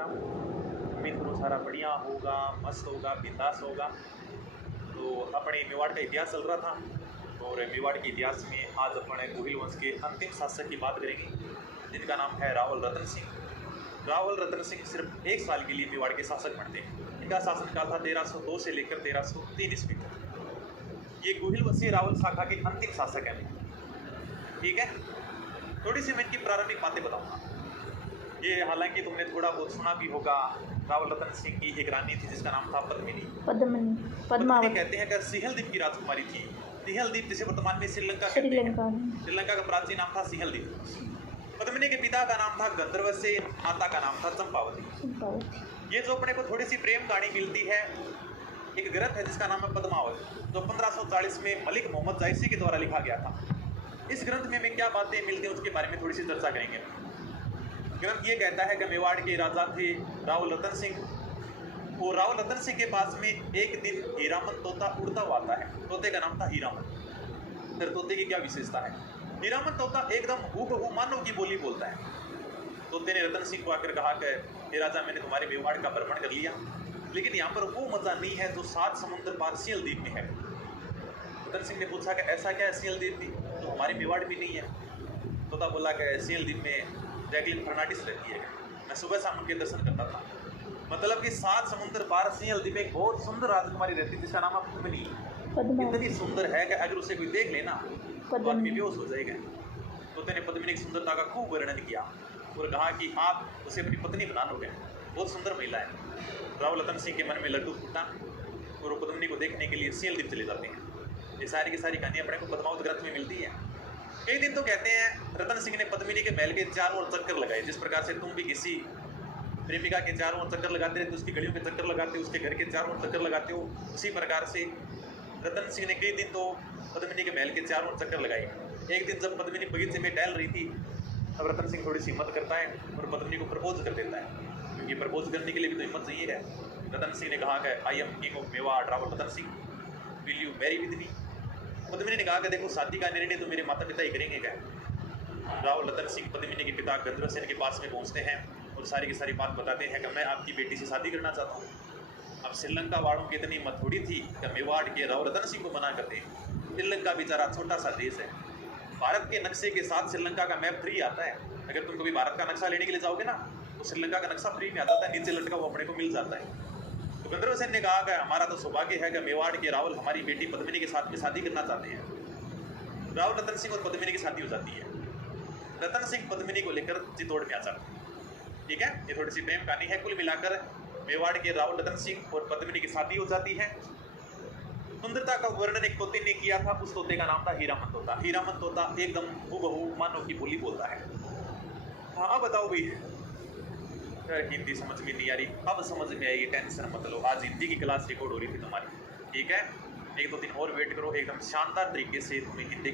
था। उम्मीद करूँ सारा बढ़िया होगा, मस्त होगा, बिंदास होगा। तो अपने मेवाड़ का इतिहास चल रहा था और मेवाड़ के इतिहास में आज अपने गोहिल वंश के अंतिम शासक की बात करेंगे, जिनका नाम है रावल रतन सिंह। रावल रतन सिंह सिर्फ 1 साल के लिए मेवाड़ के शासक बनते हैं। इनका शासनकाल था 1302 से लेकर 1303 ईस्वी तक। ये गोहिल वंशीय रावल शाखा के अंतिम शासक हैं। ठीक है, थोड़ी सी मैं इनकी प्रारंभिक बातें बताऊंगा। ये हालांकि तुमने थोड़ा बहुत सुना भी होगा, रावल रतन सिंह की एक रानी थी जिसका नाम था पद्मिनी। पद्मावती कहते हैं कि सिंहल द्वीप की राजकुमारी थी। सिंहल द्वीप जिसे वर्तमान में श्रीलंका कहते हैं। श्रीलंका का प्राचीन नाम था सिंहल द्वीप। पद्मिनी के पिता का नाम था गंधर्व से, माता का नाम था चंपावती। ये जो अपने को थोड़ी सी प्रेम कहानी मिलती है, एक ग्रंथ है जिसका नाम है पद्मावत, जो 1540 में मलिक मोहम्मद जायसी के द्वारा लिखा गया था। इस ग्रंथ में हमें क्या बातें मिलती हैं उसके बारे में थोड़ी सी चर्चा करेंगे। ग्रंथ ये कहता है कि मेवाड़ के राजा थे रावल रतन सिंह और रावल रतन सिंह के पास में एक दिन हीरामन तोता उड़ता हुआ आता है। तोते का नाम था हीरामन। फिर तोते की क्या विशेषता है? हीरामन तोता एकदम हूबहू मानव की बोली बोलता है। तोते ने रतन सिंह को आकर कहा कि हे राजा, मैंने तुम्हारे मेवाड़ का भ्रमण कर लिया, लेकिन यहाँ पर वो मजा नहीं है जो 7 समुद्र पार सिंहल द्वीप में है। रतन सिंह ने पूछा कि ऐसा क्या है सिंहल द्वीप में, तो हमारे मेवाड़ भी नहीं है। तोता बोला कि सिंहल द्वीप में जैकलिन फर्नांडिस रहती है, मैं सुबह शाम उनके दर्शन करता था। मतलब कि 7 समुद्र पार सिंहल द्वीप में एक बहुत सुंदर राजकुमारी रहती है जिसका नाम है पद्मिनी। इतनी सुंदर है कि अगर उसे कोई देख लेना तो आदमी बेहोश हो जाएगा। तोते ने पद्मिनी की सुंदरता का खूब वर्णन किया और कहा कि आप उसे अपनी पत्नी बना लोगे, बहुत सुंदर महिला है। रावल रतन सिंह के मन में लड्डू फूटा और वो पद्मिनी को देखने के लिए सिंहल द्वीप चले जाते हैं। ये सारी की सारी कहानी अपने को पद्मावत ग्रंथ में मिलती है। कई दिन तो कहते हैं रतन सिंह ने पद्मिनी के महल के चारों ओर चक्कर लगाए, जिस प्रकार से तुम भी किसी प्रेमिका के चारों ओर चक्कर लगाते रहते, उसकी गलियों के चक्कर लगाते हो, उसके घर के चारों ओर चक्कर लगाते हो, उसी प्रकार से रतन सिंह ने कई दिन तो पद्मिनी के महल के चारों ओर चक्कर लगाए। एक दिन जब पद्मिनी बगीचे में टहल रही थी, तब रतन सिंह थोड़ी सी हिम्मत करता है और पद्मिनी को प्रपोज कर देता है, क्योंकि प्रपोज करने के लिए भी तो हिम्मत चाहिए है। रतन सिंह ने कहा कि I am king of Mewar Rawal Ratan Singh, will you Mary with me. Padmini ने कहा कि देखो, शादी का निर्णय तो मेरे माता पिता ही करेंगे क्या। रावल रतन सिंह पद्मिनी के पिता गंधर्व सेन के पास में पहुंचते हैं और सारी की सारी बात बताते हैं कि मैं आपकी बेटी से शादी करना चाहता हूँ। अब श्रीलंका वालों की इतनी हिम्मत थोड़ी थी कि मेवाड़ के रावल रतन सिंह को मना कर दें। श्रीलंका बेचारा छोटा सा देश है, भारत के नक्शे के साथ श्रीलंका का मैप फ्री आता है। अगर तुम कभी भारत का नक्शा लेने के लिए जाओगे ना, तो श्रीलंका का नक्शा फ्री में आ जाता है, नीचे लटका वो अपने को मिल जाता है। तो गंधर्व सेन ने कहा कि हमारा तो सौभाग्य है कि मेवाड़ के रावल हमारी बेटी पद्मिनी के साथ में शादी करना चाहते हैं। रावल रतन सिंह और पद्मिनी की शादी हो जाती है। रतन सिंह पद्मिनी को लेकर चित्तौड़ में आ जाते हैं। ठीक है, ये थोड़ी सी प्रेम कहानी है। कुल मिलाकर मेवाड़ के रावल रतन सिंह और पद्मिनी की शादी हो जाती है। सुंदरता का वर्णन एक तोते ने किया था, उस तोते का नाम था हीरामन तोता। हीरामन तोता एकदम हूबहू मानव की बोली बोलता है। हाँ, अब बताओ भाई, हिंदी समझ में नहीं आ रही, अब समझ में आएगी, टेंशन मत लो। आज हिंदी की क्लास रिकॉर्ड हो रही थी तुम्हारी। ठीक है, 1-2 दिन और वेट करो, एकदम शानदार तरीके से तुम्हें हिंदी